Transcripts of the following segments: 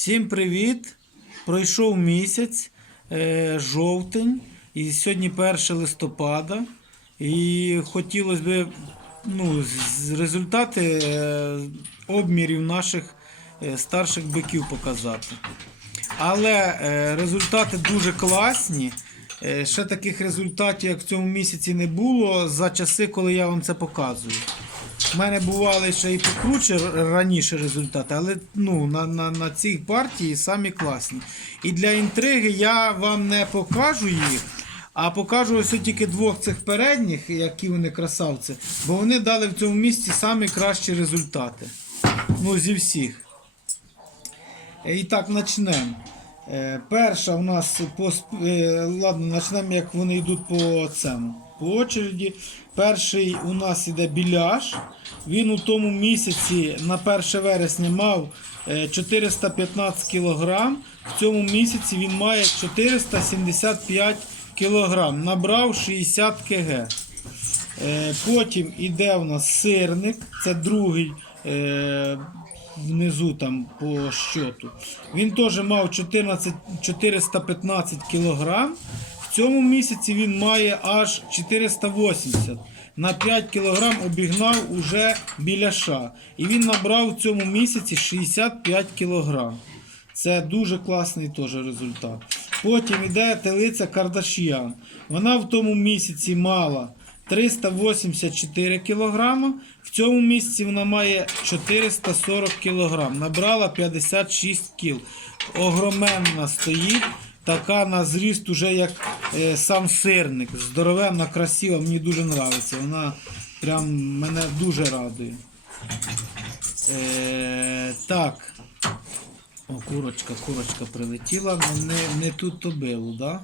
Всім привіт! Пройшов місяць, е, жовтень, і сьогодні 1 листопада. І хотілося б ну, результати е, обмірів наших е, старших биків показати. Але результати дуже класні. Ще таких результатів, як в цьому місяці, не було за часи, коли я вам це показую. У мене бували ще і покруче раніше результати, але ну, на, на, на цій партії самі класні. І для інтриги я вам не покажу їх, а покажу ось тільки двох цих передніх, які вони красавці, бо вони дали в цьому місці самі кращі результати. Ну, зі всіх. Е, І так, почнемо. Е, Перша у нас по е, ладно, почнемо, як вони йдуть по цьому. По очереді. Перший у нас іде біляш. Він у тому місяці на 1 вересня мав е, 415 кг. В цьому місяці він має 475 кг. Набрав 60 кг. Е, Потім іде у нас сирник, це другий е, внизу там по щоту. Він теж мав 14, 415 кг. В цьому місяці він має аж 480. На 5 кг обігнав уже біляша. І він набрав в цьому місяці 65 кг. Це дуже класний теж результат. Потім іде телиця Кардашіян. Вона в тому місяці мала 384 кг. В цьому місяці вона має 440 кг. Набрала 56 кг. Огроменна стоїть. Така на зріст уже як е, сам сирник. Здоровенна, красива, мені дуже подобається. Вона прям мене дуже радує. Е, так. О, курочка, курочка прилетіла, але не, не тут то било, да?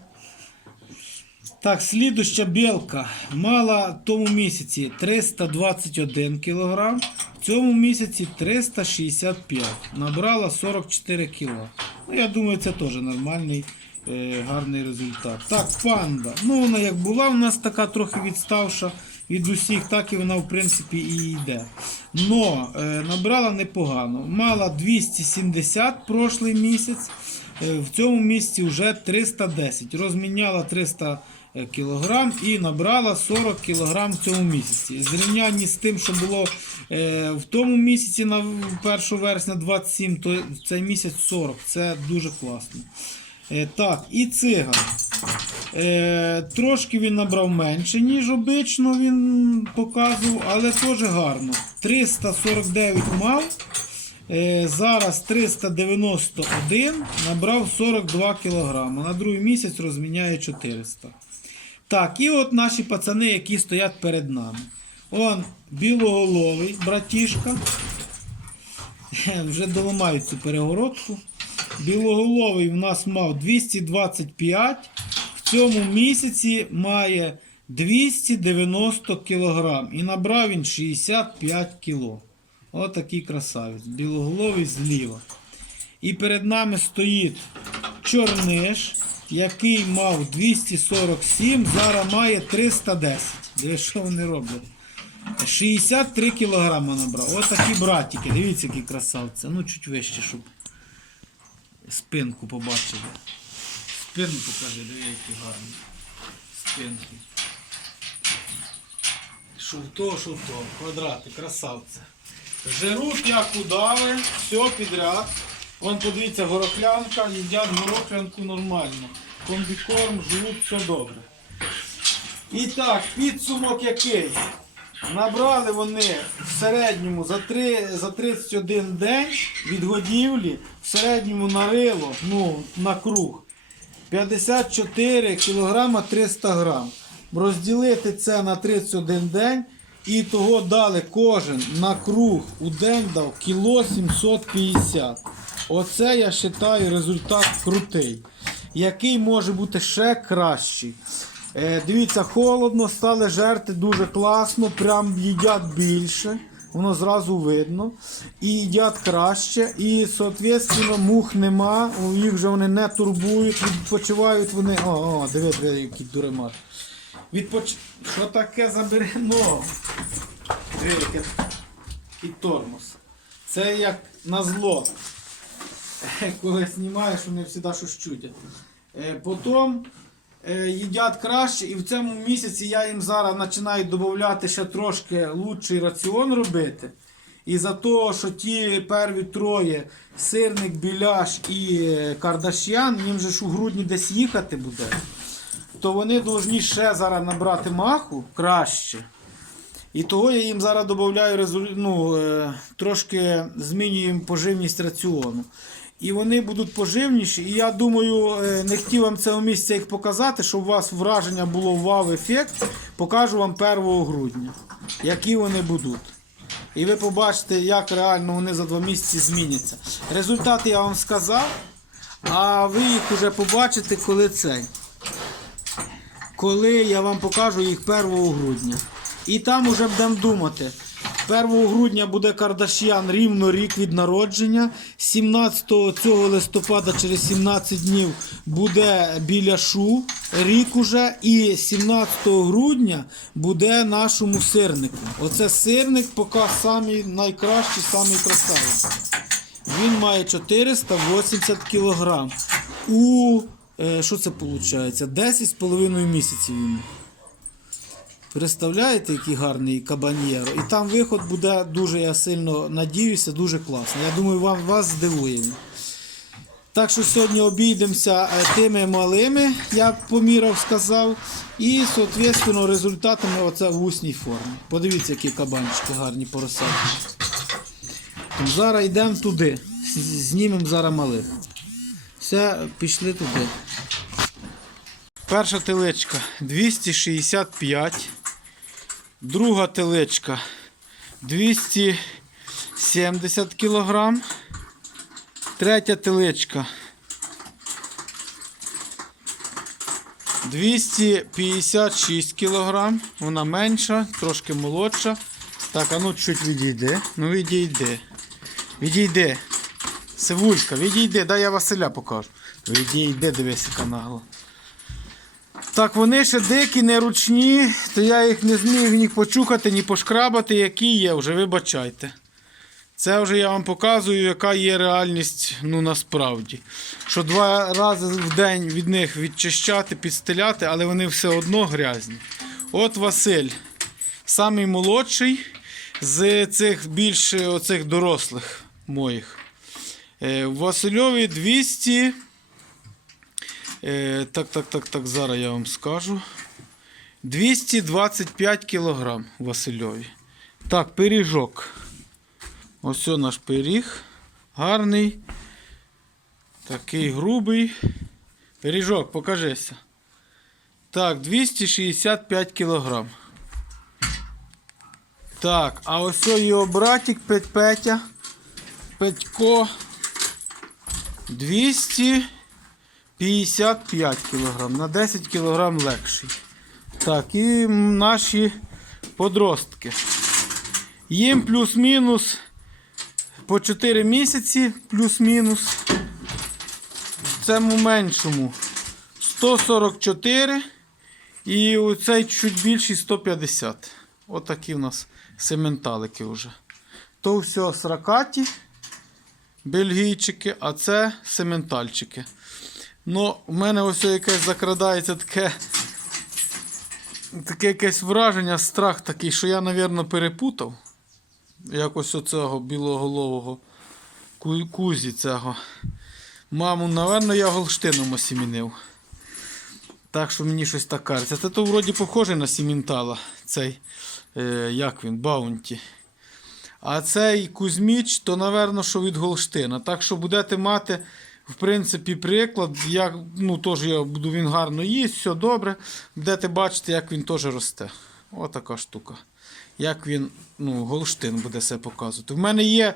Так, слідуща білка мала в тому місяці 321 кг, в цьому місяці 365 Набрала 44 кг. Ну, я думаю, це теж нормальний, е, гарний результат. Так, панда. Ну, вона як була у нас така трохи відставша від усіх, так і вона в принципі і йде. Но е, набрала непогано. Мала 270 прошлий місяць. Е, В цьому місці вже 310. Розміняла 300 кг і набрала 40 кг в цьому місяці. Зрівнянні з тим, що було е, в тому місяці на 1 вересня 27, то цей місяць 40. Це дуже класно. Е, так, і циган. Е, трошки він набрав менше, ніж обично він показував, але теж гарно. 349 мав. Е, зараз 391 набрав 42 кг. На другий місяць розміняє 400. Так, і от наші пацани, які стоять перед нами. Он білоголовий братішка. Вже доламають цю перегородку. Білоголовий в нас мав 225. В цьому місяці має 290 кг. І набрав він 65 кг. Отакий красавець. Білоголовий зліва. І перед нами стоїть чорниш, який мав 247, зараз має 310. Дивись, що вони роблять. 63 кг набрав. Отакі братики. Дивіться, які красавці. Ну, чуть вище, щоб спинку побачили. Спинку покажи, диви, які гарні. Спинки. Що в то, що в то. Квадрати, красавці. Жеруть як удави, все підряд. Вон подивіться, горохлянка, їдять горохлянку нормально. Комбікорм, живуть, все добре. І так, підсумок який? Набрали вони в середньому за, 3, за 31 день від годівлі, в середньому на рило, ну, на круг. 54 кг 300 грам. Розділити це на 31 день і того дали кожен на круг у день дав кіло 750. Оце я вважаю результат крутий. Який може бути ще кращий. Е, дивіться, холодно, стали жерти дуже класно, прям їдять більше. Воно зразу видно. І їдять краще. І, соответственно, мух нема, їх вже вони не турбують, відпочивають вони. О, о, диви, диви, який дуремат. Відпоч... Що таке забере? Ну, яке- який тормоз. Це як на зло. коли знімаєш, вони завжди щось чутять. Е, Потім е, їдять краще, і в цьому місяці я їм зараз починаю додати ще трошки лучший раціон робити. І за те, що ті перві троє, сирник, біляш і е, кардашян, їм же ж у грудні десь їхати буде, то вони повинні ще зараз набрати маху краще. І того я їм зараз додаю ну, е, трошки змінюємо поживність раціону. І вони будуть поживніші. І я думаю, е, не хотів вам цього місця їх показати, щоб у вас враження було вау-ефект. Покажу вам 1 грудня, які вони будуть. І ви побачите, як реально вони за два місяці зміняться. Результати я вам сказав, а ви їх вже побачите, коли цей. Коли я вам покажу їх 1 грудня. І там уже будемо думати. 1 грудня буде Кардаш'ян рівно рік від народження. 17 цього листопада через 17 днів буде біляшу рік уже. І 17 грудня буде нашому сирнику. Оце сирник поки самий найкращий, самий красавий. Він має 480 кг. У е, що це виходить? 10,5 місяців йому. Представляєте, який гарний кабаньєро? І там виход буде дуже, я сильно надіюся, дуже класно. Я думаю, вам вас здивує. Так що сьогодні обійдемося е, тими малими, я помірав, сказав. І, соответственно, результатами оце в усній формі. Подивіться, які кабанчики гарні поросяти. Зараз йдемо туди. Знімемо зараз малих. Все, пішли туди. Перша телечка 265. Друга телечка 270 кг. Третя телечка 256 кг. Вона менша, трошки молодша. Так, а ну чуть відійди. Ну відійди. Відійди. Сивулька, відійди, дай я Василя покажу. Відійди, дивися каналу. Так, вони ще дикі, неручні, то я їх не зміг ні почухати, ні пошкрабати, які є, вже вибачайте. Це вже я вам показую, яка є реальність ну, насправді. Що два рази в день від них відчищати, підстеляти, але вони все одно грязні. От Василь, самий молодший з цих більш оцих дорослих моїх. Е, Васильові 200. Е, так, так, так, так, зараз я вам скажу. 225 кг Васильові. Так, пиріжок. Ось наш пиріг. Гарний. Такий грубий. Пиріжок, покажися. Так, 265 кг. Так, а ось його братик Петь Петя. Петько. 255 кг. На 10 кг легший. Так, і наші подростки. Їм плюс-мінус по 4 місяці, плюс-мінус. В цьому меншому 144 і у цей чуть більший 150. Отакі у нас сементалики вже. То все сракаті, бельгійчики, а це сементальчики. Ну, у мене ось якесь закрадається таке таке якесь враження, страх такий, що я, мабуть, перепутав. Якось оцього білоголового кузі цього. Маму, напевно, я голштином осімінив. Так що мені щось так кажеться. Це то вроді похоже на сімінтала, цей, е, як він, Баунті. А цей Кузьміч, то, напевно, що від Голштина. Так що будете мати, в принципі, приклад, як, ну, теж я буду, він гарно їсть, все добре. Будете бачити, як він теж росте. Отака штука. Як він, ну, Голштин буде себе показувати. В мене є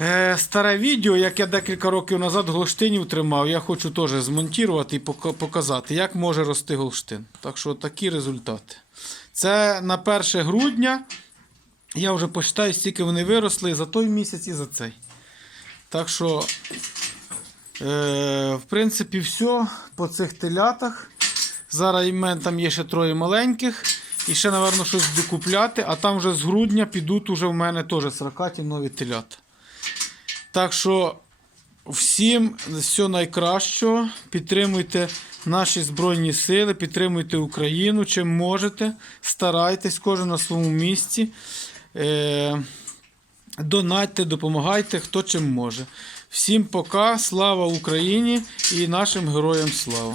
е, старе відео, як я декілька років назад Голштинів тримав. Я хочу теж змонтувати і показати, як може рости Голштин. Так що такі результати. Це на 1 грудня. Я вже посчитаю, скільки вони виросли за той місяць і за цей. Так що, Е, В принципі, все по цих телятах. Зараз в мене там є ще троє маленьких. І ще, напевно, щось докупляти, а там вже з грудня підуть уже в мене теж сракаті нові телята. Так що всім все найкращого. Підтримуйте наші Збройні Сили, підтримуйте Україну, чим можете. Старайтесь, кожен на своєму місці. Е, донатьте, допомагайте, хто чим може. Всім пока, слава Україні і нашим героям слава!